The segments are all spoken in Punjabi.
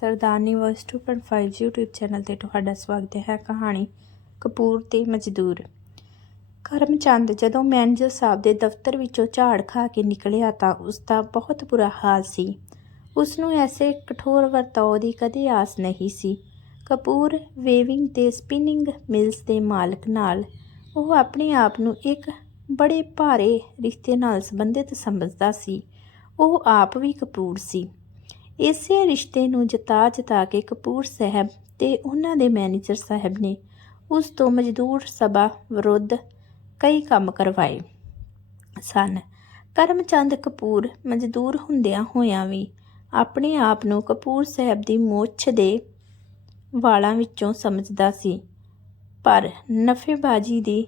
ਸਰਦਾਰਨੀ ਵੌਇਸ 2.5 YouTube ਚੈਨਲ ਤੇ ਤੁਹਾਡਾ ਸਵਾਗਤ ਹੈ ਕਹਾਣੀ ਕਪੂਰ ਤੇ ਮਜ਼ਦੂਰ। ਕਰਮਚੰਦ ਜਦੋਂ ਮੈਨੇਜਰ ਸਾਹਿਬ ਦੇ ਦਫ਼ਤਰ ਵਿੱਚੋਂ ਝਾੜ ਖਾ ਕੇ ਨਿਕਲਿਆ ਤਾਂ ਉਸ ਦਾ ਬਹੁਤ ਬੁਰਾ ਹਾਲ ਸੀ। ਉਸ ਨੂੰ ਐਸੇ ਕਠੋਰ ਵਰਤਾਓ ਦੀ ਕਦੇ ਆਸ ਨਹੀਂ ਸੀ। ਕਪੂਰ ਵੇਵਿੰਗ ਤੇ ਸਪਿਨਿੰਗ ਮਿਲਸ ਦੇ ਮਾਲਕ ਨਾਲ ਉਹ ਆਪਣੇ ਆਪ ਨੂੰ ਇੱਕ ਬੜੇ ਭਾਰੇ ਰਿਸ਼ਤੇ ਨਾਲ ਸੰਬੰਧਿਤ ਸਮਝਦਾ ਸੀ। ਉਹ ਆਪ ਵੀ ਕਪੂਰ ਸੀ। ਇਸੇ ਰਿਸ਼ਤੇ ਨੂੰ ਜਤਾ ਜਤਾ ਕੇ ਕਪੂਰ ਸਾਹਿਬ ਤੇ ਉਹਨਾਂ ਦੇ ਮੈਨੇਜਰ ਸਾਹਿਬ ਨੇ ਉਸ ਤੋਂ ਮਜ਼ਦੂਰ ਸਭਾ ਵਿਰੁੱਧ ਕਈ ਕੰਮ ਕਰਵਾਏ ਸਨ। ਕਰਮਚੰਦ ਕਪੂਰ ਮਜ਼ਦੂਰ ਹੁੰਦਿਆਂ ਹੋਇਆਂ ਵੀ ਆਪਣੇ ਆਪ ਨੂੰ ਕਪੂਰ ਸਾਹਿਬ ਦੀ ਮੋਛ ਦੇ ਵਾਲਾਂ ਵਿੱਚੋਂ ਸਮਝਦਾ ਸੀ। ਪਰ ਨਫੇਬਾਜ਼ੀ ਦੀ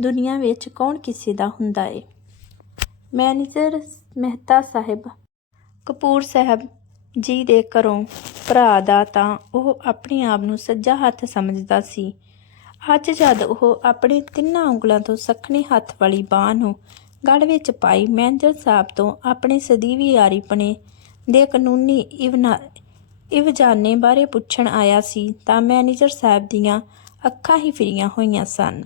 ਦੁਨੀਆ ਵਿੱਚ ਕੌਣ ਕਿਸੇ ਦਾ ਹੁੰਦਾ ਏ? ਮੈਨੇਜਰ ਮਹਿਤਾ ਸਾਹਿਬ, ਕਪੂਰ ਸਾਹਿਬ ਜੀ ਦੇ ਘਰੋਂ ਭਰਾ ਦਾ ਤਾਂ ਉਹ ਆਪਣੇ ਆਪ ਨੂੰ ਸੱਜਾ ਹੱਥ ਸਮਝਦਾ ਸੀ। ਅੱਜ ਜਦ ਉਹ ਆਪਣੇ ਤਿੰਨਾਂ ਉਂਗਲਾਂ ਤੋਂ ਸਖਣੇ ਹੱਥ ਵਾਲੀ ਬਾਹ ਨੂੰ ਗੜ ਵਿੱਚ ਪਾਈ ਮੈਨੇਜਰ ਸਾਹਿਬ ਤੋਂ ਆਪਣੇ ਸਦੀਵੀ ਯਾਰੀਪਣੇ ਦੇ ਕਾਨੂੰਨੀ ਇਵਨਾ, ਇਵਜਾਨੇ ਬਾਰੇ ਪੁੱਛਣ ਆਇਆ ਸੀ ਤਾਂ ਮੈਨੇਜਰ ਸਾਹਿਬ ਦੀਆਂ ਅੱਖਾਂ ਹੀ ਫਿਰੀਆਂ ਹੋਈਆਂ ਸਨ।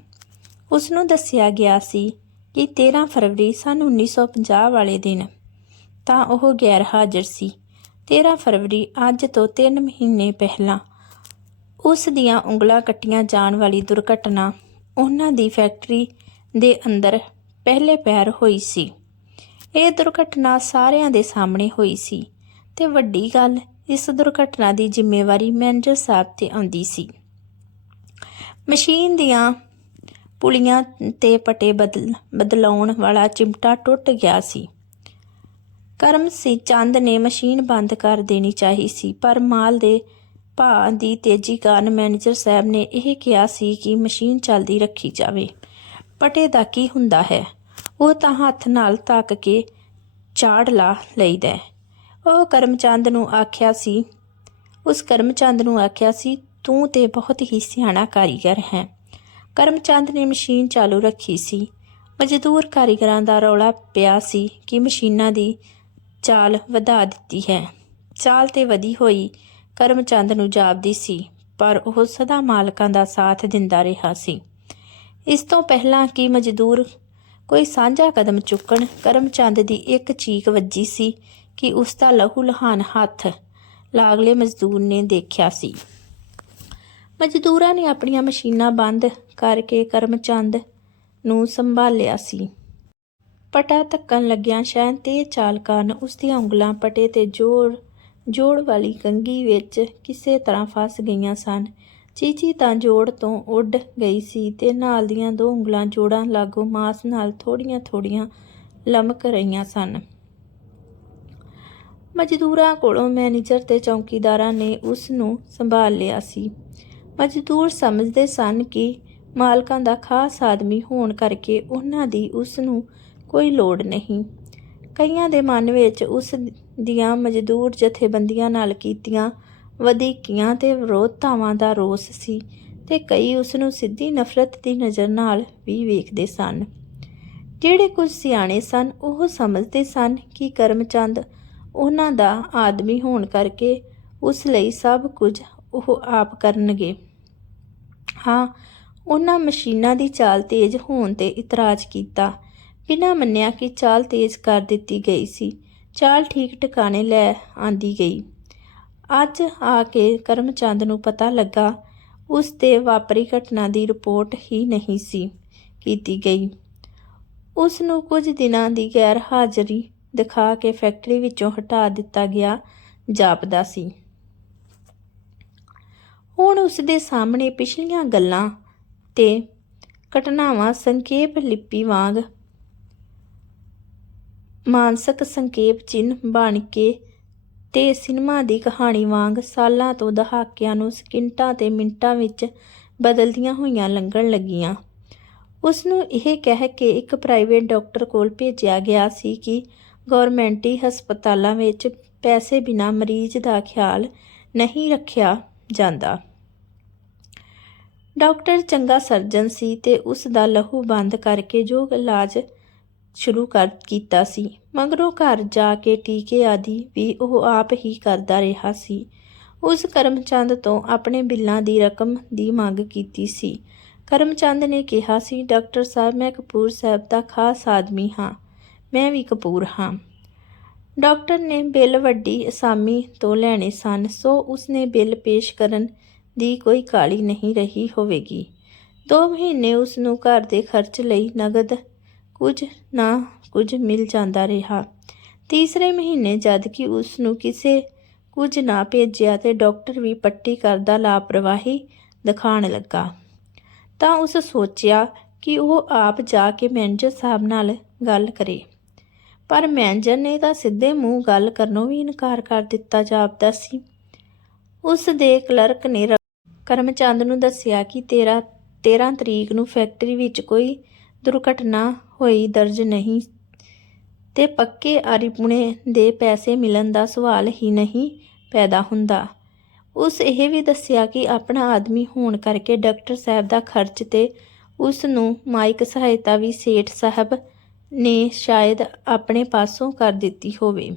ਉਸ ਨੂੰ ਦੱਸਿਆ ਗਿਆ ਸੀ ਕਿ 13 ਫਰਵਰੀ ਸਨ 1950 ਵਾਲੇ ਦਿਨ ਤਾਂ ਉਹ ਗੈਰ ਹਾਜ਼ਰ ਸੀ। 13 ਫਰਵਰੀ ਅੱਜ ਤੋਂ 3 ਮਹੀਨੇ ਪਹਿਲਾਂ ਉਸ ਦੀਆਂ ਉਂਗਲਾਂ ਕੱਟੀਆਂ ਜਾਣ ਵਾਲੀ ਦੁਰਘਟਨਾ ਉਹਨਾਂ ਦੀ ਫੈਕਟਰੀ ਦੇ ਅੰਦਰ ਪਹਿਲੇ ਪੈਰ ਹੋਈ ਸੀ। ਇਹ ਦੁਰਘਟਨਾ ਸਾਰਿਆਂ ਦੇ ਸਾਹਮਣੇ ਹੋਈ ਸੀ ਤੇ ਵੱਡੀ ਗੱਲ ਇਸ ਦੁਰਘਟਨਾ ਦੀ ਜ਼ਿੰਮੇਵਾਰੀ ਮੈਨੇਜਰ ਸਾਹਿਬ ਤੇ ਆਉਂਦੀ ਸੀ। ਮਸ਼ੀਨ ਦੀਆਂ ਪੁਲੀਆਂ ਤੇ ਪਟੇ ਬਦਲ, ਬਦਲਾਉਣ ਵਾਲਾ ਚਿਮਟਾ ਟੁੱਟ ਗਿਆ ਸੀ। ਕਰਮ ਸੀ, ਚੰਦ ਨੇ ਮਸ਼ੀਨ ਬੰਦ ਕਰ ਦੇਣੀ ਚਾਹੀ ਸੀ, ਪਰ ਮਾਲ ਦੇ ਭਾਅ ਦੀ ਤੇਜ਼ੀ ਕਾਰਨ ਮੈਨੇਜਰ ਸਾਹਿਬ ਨੇ ਇਹ ਕਿਹਾ ਸੀ ਕਿ ਮਸ਼ੀਨ ਚੱਲਦੀ ਰੱਖੀ ਜਾਵੇ। ਪਟੇ ਦਾ ਕੀ ਹੁੰਦਾ ਹੈ? ਉਹ ਤਾਂ ਹੱਥ ਨਾਲ ਧੱਕ ਕੇ ਚਾੜ ਲਾ ਲਈਦਾ ਉਹ ਕਰਮਚੰਦ ਨੂੰ ਆਖਿਆ ਸੀ, ਉਸ ਕਰਮਚੰਦ ਨੂੰ ਆਖਿਆ ਸੀ, ਤੂੰ ਤੇ ਬਹੁਤ ਹੀ ਸਿਆਣਾ ਕਾਰੀਗਰ ਹੈ। ਕਰਮਚੰਦ ਨੇ ਮਸ਼ੀਨ ਚਾਲੂ ਰੱਖੀ ਸੀ। ਮਜ਼ਦੂਰ ਕਾਰੀਗਰਾਂ ਦਾ ਰੌਲਾ ਪਿਆ ਸੀ ਕਿ ਮਸ਼ੀਨਾਂ ਦੀ ਚਾਲ ਵਧਾ ਦਿੱਤੀ ਹੈ। ਚਾਲ ਤੇ ਵਧੀ ਹੋਈ ਕਰਮਚੰਦ ਨੂੰ ਜਾਪਦੀ ਸੀ, ਪਰ ਉਹ ਸਦਾ ਮਾਲਕਾਂ ਦਾ ਸਾਥ ਦਿੰਦਾ ਰਿਹਾ ਸੀ। ਇਸ ਤੋਂ ਪਹਿਲਾਂ ਕਿ ਮਜ਼ਦੂਰ ਕੋਈ ਸਾਂਝਾ ਕਦਮ ਚੁੱਕਣ, ਕਰਮਚੰਦ ਦੀ ਇੱਕ ਚੀਕ ਵੱਜੀ ਸੀ ਕਿ ਉਸ ਦਾ ਲਹੂ ਲਹਾਨ ਹੱਥ ਲਾਗਲੇ ਮਜ਼ਦੂਰ ਨੇ ਦੇਖਿਆ ਸੀ। ਮਜ਼ਦੂਰਾਂ ਨੇ ਆਪਣੀਆਂ ਮਸ਼ੀਨਾਂ ਬੰਦ ਕਰਕੇ ਕਰਮਚੰਦ ਨੂੰ ਸੰਭਾਲਿਆ ਸੀ। ਪਟਾ ਧੱਕਣ ਲੱਗਿਆਂ ਸ਼ਾਇਦ ਤੇਜ਼ ਚਾਲ ਕਾਰਨ ਉਸ ਦੀਆਂ ਉਂਗਲਾਂ ਪਟੇ ਤੇ ਜੋੜ ਜੋੜ ਵਾਲੀ ਕੰਗੀ ਵਿੱਚ ਕਿਸੇ ਤਰ੍ਹਾਂ ਫਸ ਗਈਆਂ ਸਨ। ਚੀਚੀ ਤਾਂ ਜੋੜ ਤੋਂ ਉੱਡ ਗਈ ਸੀ ਤੇ ਨਾਲ ਦੀਆਂ ਦੋ ਉਂਗਲਾਂ ਜੋੜਾਂ ਲਾਗੋ ਮਾਸ ਨਾਲ ਥੋੜੀਆਂ-ਥੋੜੀਆਂ ਲਮਕ ਰਹੀਆਂ ਸਨ। ਮਜ਼ਦੂਰਾਂ ਕੋਲੋਂ ਮੈਨੇਜਰ ਤੇ ਚੌਕੀਦਾਰਾਂ ਨੇ ਉਸ ਨੂੰ ਸੰਭਾਲ ਲਿਆ ਸੀ। ਮਜ਼ਦੂਰ ਸਮਝਦੇ ਸਨ ਕਿ ਮਾਲਕਾਂ ਦਾ ਖਾਸ ਆਦਮੀ ਹੋਣ ਕਰਕੇ ਉਹਨਾਂ ਦੀ ਉਸ ਨੂੰ ਕੋਈ ਲੋੜ ਨਹੀਂ। ਕਈਆਂ ਦੇ ਮਨ ਵਿੱਚ ਉਸ ਦੀਆਂ ਮਜ਼ਦੂਰ ਜਥੇਬੰਦੀਆਂ ਨਾਲ ਕੀਤੀਆਂ ਵਧੀਕੀਆਂ ਤੇ ਵਿਰੋਧਤਾਵਾਂ ਦਾ ਰੋਸ ਸੀ ਤੇ ਕਈ ਉਸ ਨੂੰ ਸਿੱਧੀ ਨਫ਼ਰਤ ਦੀ ਨਜ਼ਰ ਨਾਲ ਵੀ ਵੇਖਦੇ ਸਨ। ਜਿਹੜੇ ਕੁਝ ਸਿਆਣੇ ਸਨ, ਉਹ ਸਮਝਦੇ ਸਨ ਕਿ ਕਰਮਚੰਦ ਉਹਨਾਂ ਦਾ ਆਦਮੀ ਹੋਣ ਕਰਕੇ ਉਸ ਲਈ ਸਭ ਕੁਝ ਉਹ ਆਪ ਕਰਨਗੇ। ਹਾਂ, ਉਹਨਾਂ ਮਸ਼ੀਨਾਂ ਦੀ ਚਾਲ ਤੇਜ਼ ਹੋਣ ਤੇ ਇਤਰਾਜ਼ ਕੀਤਾ। ਬਿਨਾਂ ਮੰਨਿਆ ਕਿ ਚਾਲ ਤੇਜ਼ ਕਰ ਦਿੱਤੀ ਗਈ ਸੀ, ਚਾਲ ਠੀਕ ਟਿਕਾਣੇ ਲੈ ਆਂਦੀ ਗਈ। ਅੱਜ ਆ ਕੇ ਕਰਮਚੰਦ ਨੂੰ ਪਤਾ ਲੱਗਾ, ਉਸ ਤੇ ਵਾਪਰੀ ਘਟਨਾ ਦੀ ਰਿਪੋਰਟ ਹੀ ਨਹੀਂ ਸੀ ਕੀਤੀ ਗਈ। ਉਸ ਨੂੰ ਕੁਝ ਦਿਨਾਂ ਦੀ ਗੈਰ ਹਾਜ਼ਰੀ ਦਿਖਾ ਕੇ ਫੈਕਟਰੀ ਵਿੱਚੋਂ ਹਟਾ ਦਿੱਤਾ ਗਿਆ, ਜਾਪਦਾ ਸੀ। ਹੁਣ ਉਸ ਦੇ ਸਾਹਮਣੇ ਪਿਛਲੀਆਂ ਗੱਲਾਂ ਤੇ ਘਟਨਾਵਾਂ ਸੰਖੇਪ ਲਿਪੀ ਵਾਂਗ ਮਾਨਸਿਕ ਸੰਖੇਪ ਚਿੰਨ੍ਹ ਬਣ ਕੇ ਤੇ ਸਿਨੇਮਾ ਦੀ ਕਹਾਣੀ ਵਾਂਗ ਸਾਲਾਂ ਤੋਂ ਦਹਾਕਿਆਂ ਨੂੰ ਸਕਿੰਟਾਂ ਤੇ ਮਿੰਟਾਂ ਵਿੱਚ ਬਦਲਦੀਆਂ ਹੋਈਆਂ ਲੰਘਣ ਲੱਗੀਆਂ। ਉਸ ਨੂੰ ਇਹ ਕਹਿ ਕੇ ਇੱਕ ਪ੍ਰਾਈਵੇਟ ਡਾਕਟਰ ਕੋਲ ਭੇਜਿਆ ਗਿਆ ਸੀ ਕਿ ਗਵਰਨਮੈਂਟੀ ਹਸਪਤਾਲਾਂ ਵਿੱਚ ਪੈਸੇ ਬਿਨਾ ਮਰੀਜ਼ ਦਾ ਖਿਆਲ ਨਹੀਂ ਰੱਖਿਆ ਜਾਂਦਾ। ਡਾਕਟਰ ਚੰਗਾ ਸਰਜਨ ਸੀ ਤੇ ਉਸ ਦਾ ਲਹੂ ਬੰਦ ਕਰਕੇ ਜੋ ਇਲਾਜ ਸ਼ੁਰੂ ਕਰ ਕੀਤਾ ਸੀ। ਮਗਰੋਂ ਘਰ ਜਾ ਕੇ ਟੀਕੇ ਆਦਿ ਵੀ ਉਹ ਆਪ ਹੀ ਕਰਦਾ ਰਿਹਾ ਸੀ। ਉਸ ਕਰਮਚੰਦ ਤੋਂ ਆਪਣੇ ਬਿੱਲਾਂ ਦੀ ਰਕਮ ਦੀ ਮੰਗ ਕੀਤੀ ਸੀ। ਕਰਮਚੰਦ ਨੇ ਕਿਹਾ ਸੀ, ਡਾਕਟਰ ਸਾਹਿਬ, ਮੈਂ ਕਪੂਰ ਸਾਹਿਬ ਦਾ ਖਾਸ ਆਦਮੀ ਹਾਂ। ਮੈਂ ਵੀ ਕਪੂਰ ਹਾਂ। ਡਾਕਟਰ ਨੇ ਬਿੱਲ ਵੱਡੀ ਅਸਾਮੀ ਤੋਂ ਲੈਣੇ ਸਨ, ਸੋ ਉਸਨੇ ਬਿੱਲ ਪੇਸ਼ ਕਰਨ ਦੀ ਕੋਈ ਕਾਲੀ ਨਹੀਂ ਰਹੀ ਹੋਵੇਗੀ। ਦੋ ਮਹੀਨੇ ਉਸ ਨੂੰ ਘਰ ਦੇ ਖਰਚ ਲਈ ਨਗਦ ਕੁਝ ਨਾ ਕੁਝ ਮਿਲ ਜਾਂਦਾ ਰਿਹਾ। ਤੀਸਰੇ ਮਹੀਨੇ ਜਦ ਕਿ ਉਸ ਨੂੰ ਕਿਸੇ ਕੁਝ ਨਾ ਭੇਜਿਆ ਤੇ ਡਾਕਟਰ ਵੀ ਪੱਟੀ ਕਰਦਾ ਲਾਪਰਵਾਹੀ ਦਿਖਾਣ ਲੱਗਾ। ਤਾਂ ਉਸ ਸੋਚਿਆ ਕਿ ਉਹ ਆਪ ਜਾ ਕੇ ਮੈਨੇਜਰ ਸਾਹਿਬ ਨਾਲ ਗੱਲ ਕਰੇ। ਪਰ ਮੈਨੇਜਰ ਨੇ ਤਾਂ ਸਿੱਧੇ ਮੂੰਹ ਗੱਲ ਕਰਨੋਂ ਵੀ ਇਨਕਾਰ ਕਰ ਦਿੱਤਾ ਜਾਪਦਾ ਸੀ। ਉਸ ਦੇ ਕਲਰਕ ਨੇ ਰ- ਕਰਮਚੰਦ ਨੂੰ ਦੱਸਿਆ ਕਿ ਤੇਰਾ 13 ਤਰੀਕ ਨੂੰ ਫੈਕਟਰੀ ਵਿੱਚ ਕੋਈ ਦੁਰਘਟਨਾ ਹੋਈ ਦਰਜ ਨਹੀਂ ਤੇ ਪੱਕੇ ਆਰੀਪੁਣੇ ਦੇ ਪੈਸੇ ਮਿਲਣ ਦਾ ਸਵਾਲ ਹੀ ਨਹੀਂ ਪੈਦਾ ਹੁੰਦਾ। ਉਸ ਇਹ ਵੀ ਦੱਸਿਆ ਕਿ ਆਪਣਾ ਆਦਮੀ ਹੋਣ ਕਰਕੇ ਡਾਕਟਰ ਸਾਹਿਬ ਦਾ ਖਰਚ ਤੇ ਉਸ ਨੂੰ ਮਾਇਕ ਸਹਾਇਤਾ ਵੀ ਸੇਠ ਸਾਹਿਬ ਨੇ ਸ਼ਾਇਦ ਆਪਣੇ ਪਾਸੋਂ ਕਰ ਦਿੱਤੀ ਹੋਵੇ।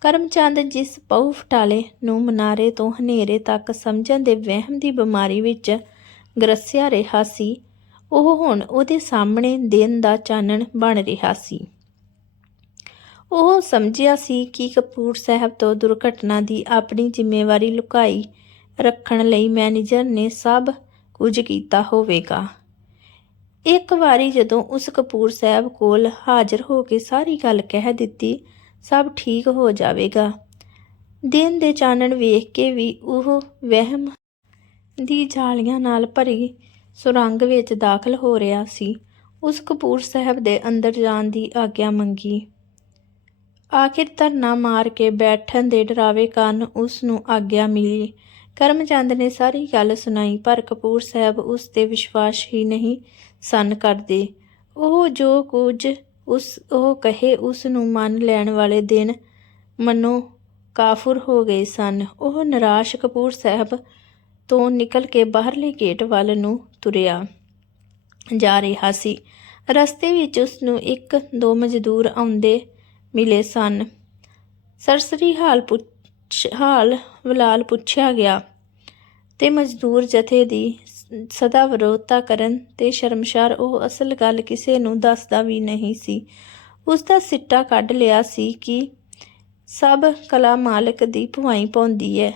ਕਰਮਚੰਦ ਜਿਸ ਪਉ ਫਟਾਲੇ ਨੂੰ ਮਨਾਰੇ ਤੋਂ ਹਨੇਰੇ ਤੱਕ ਸਮਝਣ ਦੇ ਵਹਿਮ ਦੀ ਬਿਮਾਰੀ ਵਿੱਚ ਗਰਸਿਆ ਰਿਹਾ ਸੀ ਉਹ ਹੁਣ ਉਹਦੇ ਸਾਹਮਣੇ ਦਿਨ ਦਾ ਚਾਨਣ ਬਣ ਰਿਹਾ ਸੀ। ਉਹ ਸਮਝਿਆ ਸੀ ਕਿ ਕਪੂਰ ਸਾਹਿਬ ਤੋਂ ਦੁਰਘਟਨਾ ਦੀ ਆਪਣੀ ਜ਼ਿੰਮੇਵਾਰੀ ਲੁਕਾਈ ਰੱਖਣ ਲਈ ਮੈਨੇਜਰ ਨੇ ਸਭ ਕੁਝ ਕੀਤਾ ਹੋਵੇਗਾ। ਇੱਕ ਵਾਰੀ ਜਦੋਂ ਉਸ ਕਪੂਰ ਸਾਹਿਬ ਕੋਲ ਹਾਜ਼ਰ ਹੋ ਕੇ ਸਾਰੀ ਗੱਲ ਕਹਿ ਦਿੱਤੀ, ਸਭ ਠੀਕ ਹੋ ਜਾਵੇਗਾ। ਦਿਨ ਦੇ ਚਾਨਣ ਵੇਖ ਕੇ ਵੀ ਉਹ ਵਹਿਮ ਦੀ ਜਾਲੀਆਂ ਨਾਲ ਭਰੀ ਸੁਰੰਗ ਵਿੱਚ ਦਾਖਲ ਹੋ ਰਿਹਾ ਸੀ, ਉਸ ਕਪੂਰ ਸਾਹਿਬ ਦੇ ਅੰਦਰ ਜਾਣ ਦੀ ਆਗਿਆ ਮੰਗੀ। ਆਖਿਰ ਧਰਨਾ ਮਾਰ ਕੇ ਬੈਠਣ ਦੇ ਡਰਾਵੇ ਕਾਰਨ ਉਸ ਨੂੰ ਆਗਿਆ ਮਿਲੀ। ਕਰਮਚੰਦ ਨੇ ਸਾਰੀ ਗੱਲ ਸੁਣਾਈ, ਪਰ ਕਪੂਰ ਸਾਹਿਬ ਉਸ ਤੇ ਵਿਸ਼ਵਾਸ ਹੀ ਨਹੀਂ ਸਨ ਕਰਦੇ। ਉਹ ਜੋ ਕੁਝ ਉਸ, ਉਹ ਕਹੇ, ਉਸ ਨੂੰ ਮੰਨ ਲੈਣ ਵਾਲੇ ਦਿਨ ਮਨੋਂ ਕਾਫ਼ਰ ਹੋ ਗਏ ਸਨ। ਉਹ ਨਿਰਾਸ਼ ਕਪੂਰ ਸਾਹਿਬ ਤੋਂ ਨਿਕਲ ਕੇ ਬਾਹਰਲੇ ਗੇਟ ਵੱਲ ਨੂੰ ਤੁਰਿਆ ਜਾ ਰਿਹਾ ਸੀ। ਰਸਤੇ ਵਿੱਚ ਉਸ ਨੂੰ ਇੱਕ ਦੋ ਮਜ਼ਦੂਰ ਆਉਂਦੇ ਮਿਲੇ ਸਨ। ਸਰਸਰੀ ਹਾਲ ਪੁੱਛ, ਹਾਲ ਵਲਾਲ ਪੁੱਛਿਆ ਗਿਆ ਤੇ ਮਜ਼ਦੂਰ ਜਥੇ ਦੀ ਸਦਾ ਵਿਰੋਧਤਾ ਕਰਨ ਤੇ ਸ਼ਰਮਸ਼ਾਰ ਉਹ ਅਸਲ ਗੱਲ ਕਿਸੇ ਨੂੰ ਦੱਸਦਾ ਵੀ ਨਹੀਂ ਸੀ। ਉਸ ਦਾ ਸਿੱਟਾ ਕੱਢ ਲਿਆ ਸੀ ਕਿ ਸਭ ਕਲਾ ਮਾਲਕ ਦੀ ਭਵਾਈ ਪਾਉਂਦੀ ਹੈ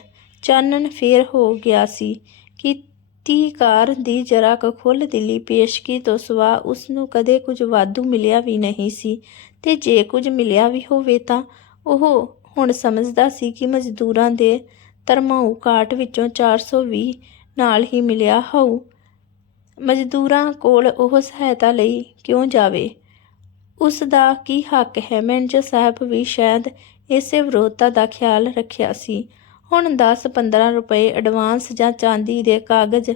ਚਾਨਣ ਫੇਰ ਹੋ ਗਿਆ ਸੀ। ਕਿ ਤੀਕਾਰ ਦੀ ਜਰਾ ਕੁ ਖੁੱਲ੍ਹ ਦਿਲੀ ਪੇਸ਼ਗੀ ਤੋਂ ਸਿਵਾ ਉਸਨੂੰ ਕਦੇ ਕੁਝ ਵਾਧੂ ਮਿਲਿਆ ਵੀ ਨਹੀਂ ਸੀ ਤੇ ਜੇ ਕੁਝ ਮਿਲਿਆ ਵੀ ਹੋਵੇ ਤਾਂ ਉਹ ਹੁਣ ਸਮਝਦਾ ਸੀ ਕਿ ਮਜ਼ਦੂਰਾਂ ਦੇ ਧਰਮਾਊ ਕਾਟ ਵਿੱਚੋਂ 420 ਨਾਲ ਹੀ ਮਿਲਿਆ ਹੋਊ। ਮਜ਼ਦੂਰਾਂ ਕੋਲ ਉਹ ਸਹਾਇਤਾ ਲਈ ਕਿਉਂ ਜਾਵੇ? ਉਸਦਾ ਕੀ ਹੱਕ ਹੈ? ਮੈਨੇਜਰ ਸਾਹਿਬ ਵੀ ਸ਼ਾਇਦ ਇਸੇ ਵਿਰੋਧਤਾ ਦਾ ਖਿਆਲ ਰੱਖਿਆ ਸੀ। ਹੁਣ 10-15 ਰੁਪਏ ਐਡਵਾਂਸ ਜਾਂ ਚਾਂਦੀ ਦੇ ਕਾਗਜ਼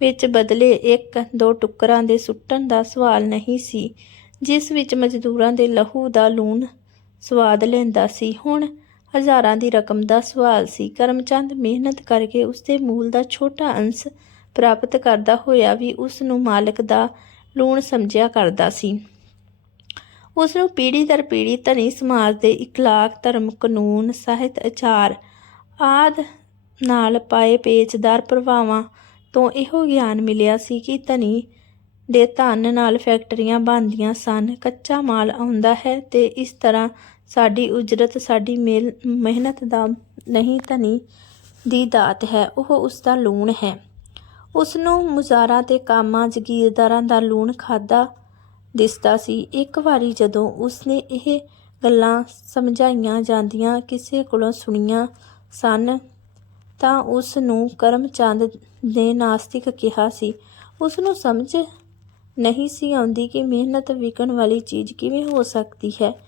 ਵਿੱਚ ਬਦਲੇ ਇੱਕ ਦੋ ਟੁਕਰਾਂ ਦੇ ਸੁੱਟਣ ਦਾ ਸਵਾਲ ਨਹੀਂ ਸੀ, ਜਿਸ ਵਿੱਚ ਮਜ਼ਦੂਰਾਂ ਦੇ ਲਹੂ ਦਾ ਲੂਣ ਸਵਾਦ ਲੈਂਦਾ ਸੀ। ਹੁਣ ਹਜ਼ਾਰਾਂ ਦੀ ਰਕਮ ਦਾ ਸਵਾਲ ਸੀ। ਕਰਮਚੰਦ ਮਿਹਨਤ ਕਰਕੇ ਉਸਦੇ ਮੂਲ ਦਾ ਛੋਟਾ ਅੰਸ਼ ਪ੍ਰਾਪਤ ਕਰਦਾ ਹੋਇਆ ਵੀ ਉਸ ਨੂੰ ਮਾਲਕ ਦਾ ਲੂਣ ਸਮਝਿਆ ਕਰਦਾ ਸੀ। ਉਸ ਨੂੰ ਪੀੜ੍ਹੀ ਦਰ ਪੀੜ੍ਹੀ ਧਨੀ ਸਮਾਜ ਦੇ ਇਖਲਾਕ, ਧਰਮ, ਕਾਨੂੰਨ, ਸਾਹਿਤ ਅਚਾਰ ਆਦ ਨਾਲ ਪਾਏ ਪੇਚਦਾਰ ਪ੍ਰਭਾਵਾਂ ਤੋਂ ਇਹੋ ਗਿਆਨ ਮਿਲਿਆ ਸੀ ਕਿ ਧਨੀ ਦੇ ਧਨ ਨਾਲ ਫੈਕਟਰੀਆਂ ਬਣਦੀਆਂ ਸਨ। ਕੱਚਾ ਮਾਲ ਆਉਂਦਾ ਹੈ ਤੇ ਇਸ ਤਰ੍ਹਾਂ ਸਾਡੀ ਉਜਰਤ, ਸਾਡੀ ਮੇਲ- ਮਿਹਨਤ ਦਾ ਨਹੀਂ ਧਨੀ ਦੀ ਦਾਤ ਹੈ, ਉਹ ਉਸ ਦਾ ਲੂਣ ਹੈ। ਉਸ ਨੂੰ ਮੁਜ਼ਾਰਾਂ ਤੇ ਕਾਮਾਂ ਜ਼ਗੀਰਦਾਰਾਂ ਦਾ ਲੂਣ ਖਾਦਾ ਦਿਸਦਾ ਸੀ। ਇੱਕ ਵਾਰੀ ਜਦੋਂ ਉਸਨੇ ਇਹ ਗੱਲਾਂ ਸਮਝਾਈਆਂ ਜਾਂਦੀਆਂ, ਕਿਸੇ ਕੋਲੋਂ ਸੁਣੀਆਂ ਸਨ, ਤਾਂ ਉਸ ਨੂੰ ਕਰਮਚੰਦ ਨੇ ਨਾਸਤਿਕ ਕਿਹਾ ਸੀ। ਉਸ ਨੂੰ ਸਮਝ ਨਹੀਂ ਸੀ ਆਉਂਦੀ ਕਿ ਮਿਹਨਤ ਵਿਕਣ ਵਾਲੀ ਚੀਜ਼ ਕਿਵੇਂ ਹੋ ਸਕਦੀ ਹੈ।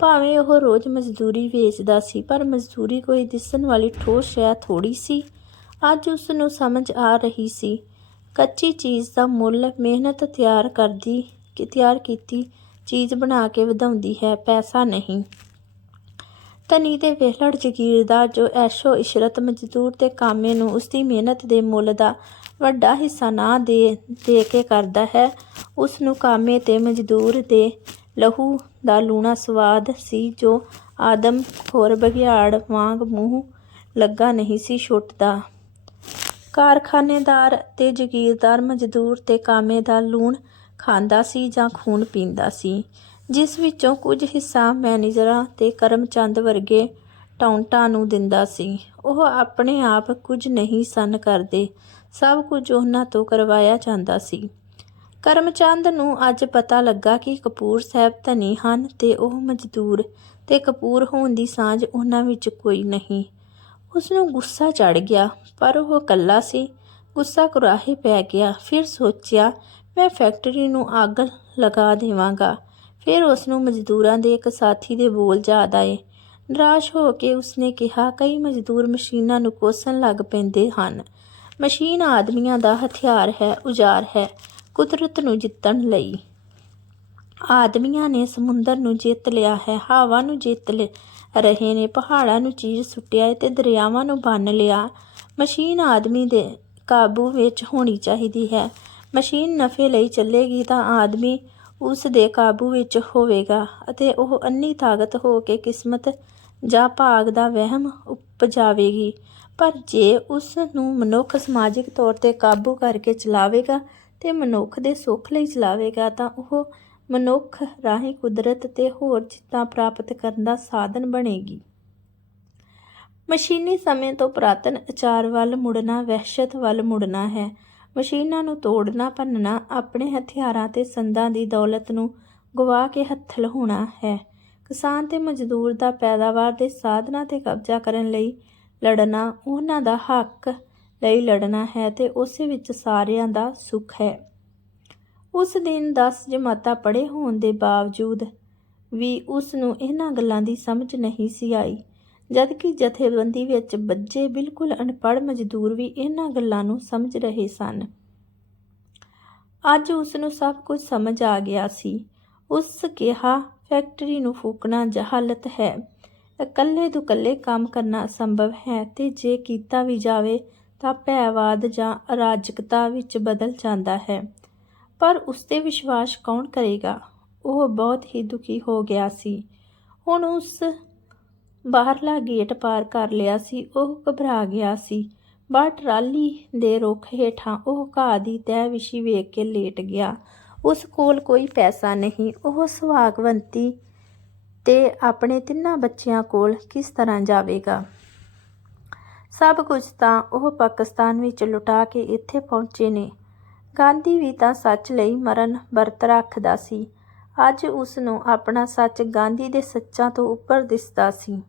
ਭਾਵੇਂ ਉਹ ਰੋਜ਼ ਮਜ਼ਦੂਰੀ ਵੇਚਦਾ ਸੀ, ਪਰ ਮਜ਼ਦੂਰੀ ਕੋਈ ਦਿਸਣ ਵਾਲੀ ਠੋਸ ਸ਼ੈ ਥੋੜੀ ਸੀ। ਅੱਜ ਉਸ ਨੂੰ ਸਮਝ ਆ ਰਹੀ ਸੀ। ਕੱਚੀ ਚੀਜ਼ ਦਾ ਮੁੱਲ ਮਿਹਨਤ ਤਿਆਰ ਕਰਦੀ ਕਿ ਤਿਆਰ ਕੀਤੀ ਚੀਜ਼ ਬਣਾ ਕੇ ਵਧਾਉਂਦੀ ਹੈ, ਪੈਸਾ ਨਹੀਂ। ਧਨੀ ਤੇ ਵਿਹਲੜ ਜ਼ਗੀਰਦਾਰ ਜੋ ਐਸ਼ੋ ਇਸ਼ਰਤ ਮਜ਼ਦੂਰ ਤੇ ਕਾਮੇ ਨੂੰ ਉਸਦੀ ਮਿਹਨਤ ਦੇ ਮੁੱਲ ਦਾ ਵੱਡਾ ਹਿੱਸਾ ਨਾ ਦੇ ਦੇ ਕੇ ਕਰਦਾ ਹੈ ਉਸ ਨੂੰ ਕਾਮੇ ਤੇ ਮਜ਼ਦੂਰ ਦੇ ਲਹੂ ਦਾ ਲੂਣਾ ਸਵਾਦ ਸੀ ਜੋ ਆਦਮ ਖੋਰ ਬਘਿਆੜ ਵਾਂਗ ਮੂੰਹ ਲੱਗਾ ਨਹੀਂ ਸੀ ਛੁੱਟਦਾ। ਕਾਰਖਾਨੇਦਾਰ ਤੇ ਜ਼ਗੀਰਦਾਰ ਮਜ਼ਦੂਰ ਤੇ ਕਾਮੇ ਦਾ ਲੂਣ ਖਾਂਦਾ ਸੀ ਜਾਂ ਖੂਨ ਪੀਂਦਾ ਸੀ। ਜਿਸ ਵਿੱਚੋਂ ਕੁਝ ਹਿੱਸਾ ਮੈਨੇਜਰਾਂ ਤੇ ਕਰਮਚੰਦ ਵਰਗੇ ਟਾਉਂਟਾਂ ਨੂੰ ਦਿੰਦਾ ਸੀ। ਉਹ ਆਪਣੇ ਆਪ ਕੁਝ ਨਹੀਂ ਸਨ ਕਰਦੇ। ਸਭ ਕੁਝ ਉਹਨਾਂ ਤੋਂ ਕਰਵਾਇਆ ਜਾਂਦਾ ਸੀ। ਕਰਮਚੰਦ ਨੂੰ ਅੱਜ ਪਤਾ ਲੱਗਾ ਕਿ ਕਪੂਰ ਸਾਹਿਬ ਧਨੀ ਹਨ ਤੇ ਉਹ ਮਜ਼ਦੂਰ ਤੇ ਕਪੂਰ ਹੋਣ ਦੀ ਸਾਂਝ ਉਹਨਾਂ ਵਿੱਚ ਕੋਈ ਨਹੀਂ। ਉਸ ਨੂੰ ਗੁੱਸਾ ਚੜ੍ਹ ਗਿਆ, ਪਰ ਉਹ ਇਕੱਲਾ ਸੀ। ਗੁੱਸਾ ਕੁਰਾਹੇ ਪੈ ਗਿਆ। ਫਿਰ ਸੋਚਿਆ, ਮੈਂ ਫੈਕਟਰੀ ਨੂੰ ਅੱਗ ਲਗਾ ਦੇਵਾਂਗਾ। ਫਿਰ ਉਸ ਨੂੰ ਮਜ਼ਦੂਰਾਂ ਦੇ ਇੱਕ ਸਾਥੀ ਦੇ ਬੋਲ ਯਾਦ ਆਏ। ਨਿਰਾਸ਼ ਹੋ ਕੇ ਉਸਨੇ ਕਿਹਾ, ਕਈ ਮਜ਼ਦੂਰ ਮਸ਼ੀਨਾਂ ਨੂੰ ਕੋਸਣ ਲੱਗ ਪੈਂਦੇ ਹਨ। ਮਸ਼ੀਨ ਆਦਮੀਆਂ ਦਾ ਹਥਿਆਰ ਹੈ, ਉਜਾਰ ਹੈ, ਕੁਦਰਤ ਨੂੰ ਜਿੱਤਣ ਲਈ। ਆਦਮੀਆਂ ਨੇ ਸਮੁੰਦਰ ਨੂੰ ਜਿੱਤ ਲਿਆ ਹੈ, ਹਵਾ ਨੂੰ ਜਿੱਤ ਲ ਰਹੇ ਨੇ, ਪਹਾੜਾਂ ਨੂੰ ਚੀਰ ਸੁੱਟਿਆ ਤੇ ਦਰਿਆਵਾਂ ਨੂੰ ਬੰਨ ਲਿਆ। ਮਸ਼ੀਨ ਆਦਮੀ ਦੇ ਕਾਬੂ ਵਿੱਚ ਹੋਣੀ ਚਾਹੀਦੀ ਹੈ। ਮਸ਼ੀਨ ਨਫੇ ਲਈ ਚੱਲੇਗੀ ਤਾਂ ਆਦਮੀ ਉਸ ਦੇ ਕਾਬੂ ਵਿੱਚ ਹੋਵੇਗਾ ਅਤੇ ਉਹ ਅੰਨੀ ਤਾਕਤ ਹੋ ਕੇ ਕਿਸਮਤ ਜਾਂ ਭਾਗ ਦਾ ਵਹਿਮ ਉਪਜਾਵੇਗੀ। ਪਰ ਜੇ ਉਸ ਨੂੰ ਮਨੁੱਖ ਸਮਾਜਿਕ ਤੌਰ ਤੇ ਕਾਬੂ ਕਰਕੇ ਚਲਾਵੇਗਾ ਤੇ ਮਨੁੱਖ ਦੇ ਸੁੱਖ ਲਈ ਚਲਾਵੇਗਾ, ਤਾਂ ਉਹ ਮਨੁੱਖ ਰਾਹੀਂ ਕੁਦਰਤ ਤੇ ਹੋਰ ਜਿੱਤਾਂ ਪ੍ਰਾਪਤ ਕਰਨ ਦਾ ਸਾਧਨ ਬਣੇਗੀ। ਮਸ਼ੀਨੀ ਸਮੇਂ ਤੋਂ ਪੁਰਾਤਨ ਅਚਾਰ ਵੱਲ ਮੁੜਨਾ, ਵਹਿਸ਼ਤ ਵੱਲ ਮੁੜਨਾ ਹੈ। ਮਸ਼ੀਨਾਂ ਨੂੰ ਤੋੜਨਾ, ਭੰਨਣਾ, ਆਪਣੇ ਹਥਿਆਰਾਂ ਤੇ ਸੰਦਾਂ ਦੀ ਦੌਲਤ ਨੂੰ ਗਵਾ ਕੇ ਹੱਥਲ ਹੋਣਾ ਹੈ। ਕਿਸਾਨ ਤੇ ਮਜ਼ਦੂਰ ਦਾ ਪੈਦਾਵਾਰ ਦੇ ਸਾਧਨਾਂ ਤੇ ਕਬਜ਼ਾ ਕਰਨ ਲਈ ਲੜਨਾ ਉਹਨਾਂ ਦਾ ਹੱਕ ਲਈ ਲੜਨਾ ਹੈ ਤੇ ਉਸ ਵਿੱਚ ਸਾਰਿਆਂ ਦਾ ਸੁੱਖ ਹੈ। ਉਸ ਦਿਨ 10 ਜਮਾਤਾਂ ਪੜ੍ਹੇ ਹੋਣ ਦੇ ਬਾਵਜੂਦ ਵੀ ਉਸ ਨੂੰ ਇਹਨਾਂ ਗੱਲਾਂ ਦੀ ਸਮਝ ਨਹੀਂ ਸੀ ਆਈ। ਜਦਕਿ ਜਥੇਬੰਦੀ ਵਿੱਚ ਬੱਜੇ ਬਿਲਕੁਲ ਅਨਪੜ੍ਹ ਮਜ਼ਦੂਰ ਵੀ ਇਹਨਾਂ ਗੱਲਾਂ ਨੂੰ ਸਮਝ ਰਹੇ ਸਨ। ਅੱਜ ਉਸ ਨੂੰ ਸਭ ਕੁਝ ਸਮਝ ਆ ਗਿਆ ਸੀ। ਉਸ ਕਿਹਾ, ਫੈਕਟਰੀ ਨੂੰ ਫੂਕਣਾ ਜਹਾਲਤ ਹੈ। ਇਕੱਲੇ ਦੁਕੱਲੇ ਕੰਮ ਕਰਨਾ ਅਸੰਭਵ ਹੈ ਤੇ ਜੇ ਕੀਤਾ ਵੀ ਜਾਵੇ ਤਾਂ ਭੈਵਾਦ ਜਾਂ ਅਰਾਜਕਤਾ ਵਿੱਚ ਬਦਲ ਜਾਂਦਾ ਹੈ। ਪਰ ਉਸ ਤੇ ਵਿਸ਼ਵਾਸ ਕੌਣ ਕਰੇਗਾ? ਉਹ ਬਹੁਤ ਹੀ ਦੁਖੀ ਹੋ ਗਿਆ ਸੀ। ਹੁਣ ਉਸ ਬਾਹਰਲਾ ਗੇਟ ਪਾਰ ਕਰ ਲਿਆ ਸੀ, ਉਹ ਘਬਰਾ ਗਿਆ ਸੀ। ਬਾਹਰ ਟਰਾਲੀ ਦੇ ਰੁੱਖ ਹੇਠਾਂ ਉਹ ਘਾਹ ਦੀ ਤਹਿ ਵਿਸ਼ੀ ਵੇਖ ਕੇ ਲੇਟ ਗਿਆ। ਉਸ ਕੋਲ ਕੋਈ ਪੈਸਾ ਨਹੀਂ, ਉਹ ਸੁਹਾਗਵੰਤੀ ਤੇ ਆਪਣੇ ਤਿੰਨਾਂ ਬੱਚਿਆਂ ਕੋਲ ਕਿਸ ਤਰ੍ਹਾਂ ਜਾਵੇਗਾ? ਸਭ ਕੁਝ ਤਾਂ ਉਹ ਪਾਕਿਸਤਾਨ ਵਿੱਚ ਲੁਟਾ ਕੇ ਇੱਥੇ ਪਹੁੰਚੇ ਨੇ। ਗਾਂਧੀ ਵੀ ਤਾਂ ਸੱਚ ਲਈ ਮਰਨ ਵਰਤ ਰੱਖਦਾ ਸੀ। ਅੱਜ ਉਸ ਨੂੰ ਆਪਣਾ ਸੱਚ ਗਾਂਧੀ ਦੇ ਸੱਚਾਂ ਤੋਂ ਉੱਪਰ ਦਿਸਦਾ ਸੀ।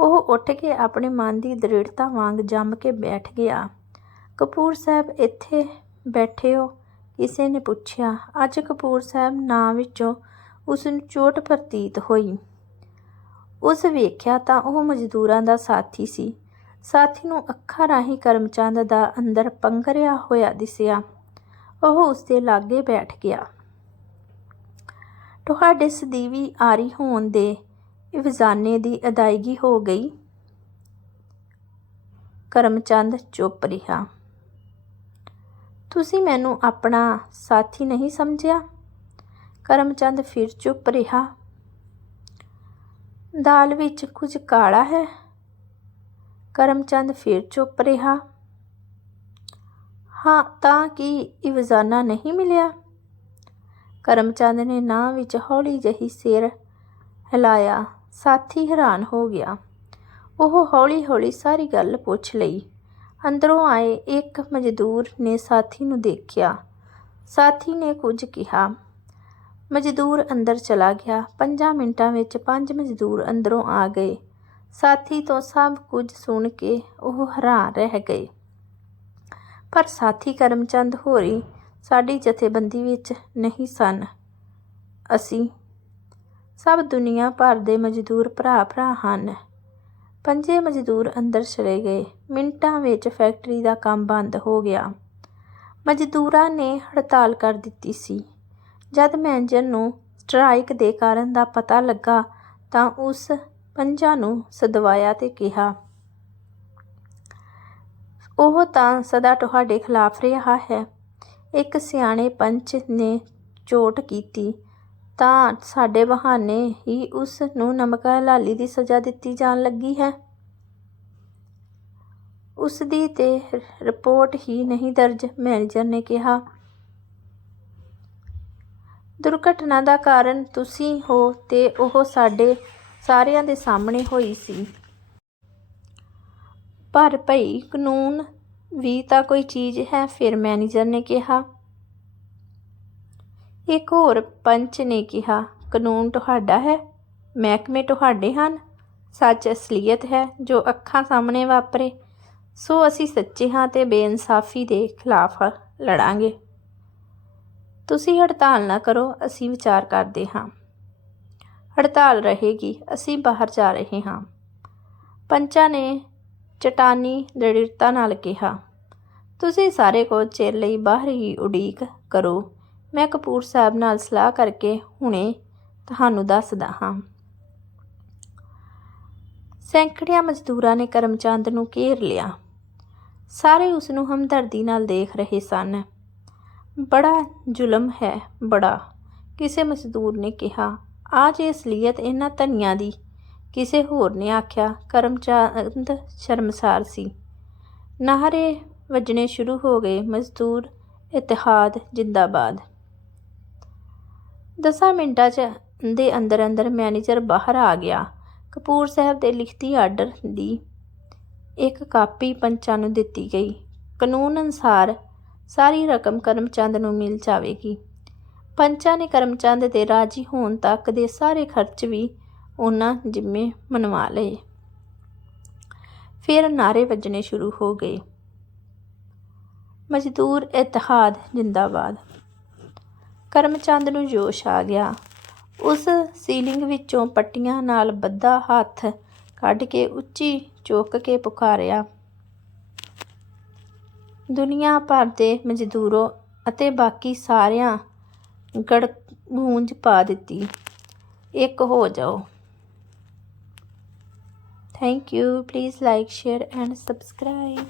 ਉਹ ਉੱਠ ਕੇ ਆਪਣੇ ਮਨ ਦੀ ਦ੍ਰਿੜਤਾ ਵਾਂਗ ਜੰਮ ਕੇ ਬੈਠ ਗਿਆ। ਕਪੂਰ ਸਾਹਿਬ ਇੱਥੇ ਬੈਠੇ ਹੋ ਕਿਸੇ ਨੇ ਪੁੱਛਿਆ। ਅੱਜ ਕਪੂਰ ਸਾਹਿਬ ਨਾਂ ਵਿੱਚੋਂ ਉਸਨੂੰ ਚੋਟ ਪ੍ਰਤੀਤ ਹੋਈ। ਉਸ ਵੇਖਿਆ ਤਾਂ ਉਹ ਮਜ਼ਦੂਰਾਂ ਦਾ ਸਾਥੀ ਸੀ। ਸਾਥੀ ਨੂੰ ਅੱਖਾਂ ਰਾਹੀਂ ਕਰਮਚੰਦ ਦਾ ਅੰਦਰ ਪੰਘਰਿਆ ਹੋਇਆ ਦਿਸਿਆ। ਉਹ ਉਸਦੇ ਲਾਗੇ ਬੈਠ ਗਿਆ। ਤੁਹਾਡੇ ਸਦੀਵੀ ਆਰੀ ਹੋਣ ਦੇ ਇਵਜ਼ਾਨੇ ਦੀ ਅਦਾਇਗੀ ਹੋ ਗਈ। ਕਰਮਚੰਦ ਚੁੱਪ ਰਿਹਾ। ਤੁਸੀਂ ਮੈਨੂੰ ਆਪਣਾ ਸਾਥੀ ਨਹੀਂ ਸਮਝਿਆ? ਕਰਮਚੰਦ ਫਿਰ ਚੁੱਪ ਰਿਹਾ। ਦਾਲ ਵਿੱਚ ਕੁਝ ਕਾਲਾ ਹੈ? ਕਰਮਚੰਦ ਫਿਰ ਚੁੱਪ ਰਿਹਾ। ਹਾਂ, ਤਾਂ ਕੀ ਇਵਜ਼ਾਨਾ ਨਹੀਂ ਮਿਲਿਆ? ਕਰਮਚੰਦ ਨੇ ਨਾਂ ਵਿੱਚ ਹੌਲੀ ਜਿਹੀ ਸਿਰ ਹਿਲਾਇਆ। ਸਾਥੀ ਹੈਰਾਨ ਹੋ ਗਿਆ। ਉਹ ਹੌਲੀ-ਹੌਲੀ ਸਾਰੀ ਗੱਲ ਪੁੱਛ ਲਈ। ਅੰਦਰੋਂ ਆਏ ਇੱਕ ਮਜ਼ਦੂਰ ਨੇ ਸਾਥੀ ਨੂੰ ਦੇਖਿਆ। ਸਾਥੀ ਨੇ ਕੁਝ ਕਿਹਾ। ਮਜ਼ਦੂਰ ਅੰਦਰ ਚਲਾ ਗਿਆ। ਪੰਜਾਂ ਮਿੰਟਾਂ ਵਿੱਚ ਪੰਜ ਮਜ਼ਦੂਰ ਅੰਦਰੋਂ ਆ ਗਏ। ਸਾਥੀ ਤੋਂ ਸਭ ਕੁਝ ਸੁਣ ਕੇ ਉਹ ਹੈਰਾਨ ਰਹਿ ਗਏ। ਪਰ ਸਾਥੀ ਕਰਮਚੰਦ ਹੋਰੀ ਸਾਡੀ ਜਥੇਬੰਦੀ ਵਿੱਚ ਨਹੀਂ ਸਨ। ਅਸੀਂ ਸਭ ਦੁਨੀਆ ਭਰ ਦੇ ਮਜ਼ਦੂਰ ਭਰਾ ਭਰਾ ਹਨ। ਪੰਜੇ ਮਜ਼ਦੂਰ ਅੰਦਰ ਚਲੇ ਗਏ। ਮਿੰਟਾਂ ਵਿੱਚ ਫੈਕਟਰੀ ਦਾ ਕੰਮ ਬੰਦ ਹੋ ਗਿਆ। ਮਜ਼ਦੂਰਾਂ ਨੇ ਹੜਤਾਲ ਕਰ ਦਿੱਤੀ ਸੀ। ਜਦ ਮੈਨੇਜਰ ਨੂੰ ਸਟਰਾਈਕ ਦੇ ਕਾਰਨ ਦਾ ਪਤਾ ਲੱਗਾ ਤਾਂ ਉਸ ਪੰਜਾਂ ਨੂੰ ਸਦਵਾਇਆ ਤੇ ਕਿਹਾ, ਉਹ ਤਾਂ ਸਦਾ ਤੁਹਾਡੇ ਖਿਲਾਫ ਰਿਹਾ ਹੈ। ਇੱਕ ਸਿਆਣੇ ਪੰਚ ਨੇ ਚੋਟ ਕੀਤੀ। ਤਾਂ ਸਾਡੇ ਬਹਾਨੇ ਹੀ ਉਸ ਨੂੰ ਨਮਕ ਹਲਾਲੀ ਦੀ ਸਜ਼ਾ ਦਿੱਤੀ ਜਾਣ ਲੱਗੀ ਹੈ। ਉਸ ਦੀ ਤੇ ਰਿਪੋਰਟ ਹੀ ਨਹੀਂ ਦਰਜ, ਮੈਨੇਜਰ ਨੇ ਕਿਹਾ। ਦੁਰਘਟਨਾ ਦਾ ਕਾਰਨ ਤੁਸੀਂ ਹੋ ਤੇ ਉਹ ਸਾਡੇ ਸਾਰਿਆਂ ਦੇ ਸਾਹਮਣੇ ਹੋਈ ਸੀ। ਪਰ ਭਈ ਕਾਨੂੰਨ ਵੀ ਤਾਂ ਕੋਈ ਚੀਜ਼ ਹੈ, ਫਿਰ ਮੈਨੇਜਰ ਨੇ ਕਿਹਾ। ਇੱਕ ਹੋਰ ਪੰਚ ਨੇ ਕਿਹਾ, ਕਾਨੂੰਨ ਤੁਹਾਡਾ ਹੈ, ਮਹਿਕਮੇ ਤੁਹਾਡੇ ਹਨ, ਸੱਚ ਅਸਲੀਅਤ ਹੈ ਜੋ ਅੱਖਾਂ ਸਾਹਮਣੇ ਵਾਪਰੇ, ਸੋ ਅਸੀਂ ਸੱਚੇ ਹਾਂ ਤੇ ਬੇਇਨਸਾਫੀ ਦੇ ਖਿਲਾਫ ਲੜਾਂਗੇ। ਤੁਸੀਂ ਹੜਤਾਲ ਨਾ ਕਰੋ, ਅਸੀਂ ਵਿਚਾਰ ਕਰਦੇ ਹਾਂ। ਹੜਤਾਲ ਰਹੇਗੀ, ਅਸੀਂ ਬਾਹਰ ਜਾ ਰਹੇ ਹਾਂ। ਪੰਚਾਂ ਨੇ ਚਟਾਨੀ ਦ੍ਰਿੜਤਾ ਨਾਲ ਕਿਹਾ, ਤੁਸੀਂ ਸਾਰੇ ਕੋਲ ਚਿਰ ਲਈ ਬਾਹਰ ਹੀ ਉਡੀਕ ਕਰੋ। ਮੈਂ ਕਪੂਰ ਸਾਹਿਬ ਨਾਲ ਸਲਾਹ ਕਰਕੇ ਹੁਣੇ ਤੁਹਾਨੂੰ ਦੱਸਦਾ ਹਾਂ। ਸੈਂਕੜਿਆਂ ਮਜ਼ਦੂਰਾਂ ਨੇ ਕਰਮਚੰਦ ਨੂੰ ਘੇਰ ਲਿਆ। ਸਾਰੇ ਉਸ ਨੂੰ ਹਮਦਰਦੀ ਨਾਲ ਦੇਖ ਰਹੇ ਸਨ। ਬੜਾ ਜ਼ੁਲਮ ਹੈ, ਬੜਾ, ਕਿਸੇ ਮਜ਼ਦੂਰ ਨੇ ਕਿਹਾ। ਆ ਜੇ ਅਸਲੀਅਤ ਇਹਨਾਂ ਧਨੀਆਂ ਦੀ। ਕਿਸੇ ਹੋਰ ਨੇ ਆਖਿਆ, ਕਰਮਚੰਦ ਸ਼ਰਮਸਾਰ ਸੀ। ਨਾਹਰੇ ਵੱਜਣੇ ਸ਼ੁਰੂ ਹੋ ਗਏ। ਮਜ਼ਦੂਰ, ਇਤਿਹਾਦ, ਜਿੰਦਾਬਾਦ। ਦਸਾਂ ਮਿੰਟਾਂ 'ਚ ਦੇ ਅੰਦਰ ਅੰਦਰ ਮੈਨੇਜਰ ਬਾਹਰ ਆ ਗਿਆ। ਕਪੂਰ ਸਾਹਿਬ ਦੇ ਲਿਖਤੀ ਆਰਡਰ ਦੀ ਇੱਕ ਕਾਪੀ ਪੰਚਾਂ ਨੂੰ ਦਿੱਤੀ ਗਈ। ਕਾਨੂੰਨ ਅਨੁਸਾਰ ਸਾਰੀ ਰਕਮ ਕਰਮਚੰਦ ਨੂੰ ਮਿਲ ਜਾਵੇਗੀ। ਪੰਚਾਂ ਨੇ ਕਰਮਚੰਦ ਦੇ ਰਾਜੀ ਹੋਣ ਤੱਕ ਦੇ ਸਾਰੇ ਖਰਚ ਵੀ ਉਹਨਾਂ ਜਿੰਮੇ ਮਨਵਾ ਲਏ। ਫਿਰ ਨਾਰੇ ਵੱਜਣੇ ਸ਼ੁਰੂ ਹੋ ਗਏ। ਮਜ਼ਦੂਰ ਇਤਿਹਾਦ, ਜਿੰਦਾਬਾਦ। ਕਰਮਚੰਦ ਨੂੰ ਜੋਸ਼ ਆ ਗਿਆ। ਉਸ ਸੀਲਿੰਗ ਵਿੱਚੋਂ ਪੱਟੀਆਂ ਨਾਲ ਬੱਧਾ ਹੱਥ ਕੱਢ ਕੇ ਉੱਚੀ ਚੁੱਕ ਕੇ ਪੁਕਾਰਿਆ, ਦੁਨੀਆ ਭਰ ਦੇ ਮਜ਼ਦੂਰੋ ਅਤੇ ਬਾਕੀ ਸਾਰਿਆਂ ਗੜ ਗੂੰਜ ਪਾ ਦਿੱਤੀ। ਇੱਕ ਹੋ ਜਾਓ। Thank you please like share and subscribe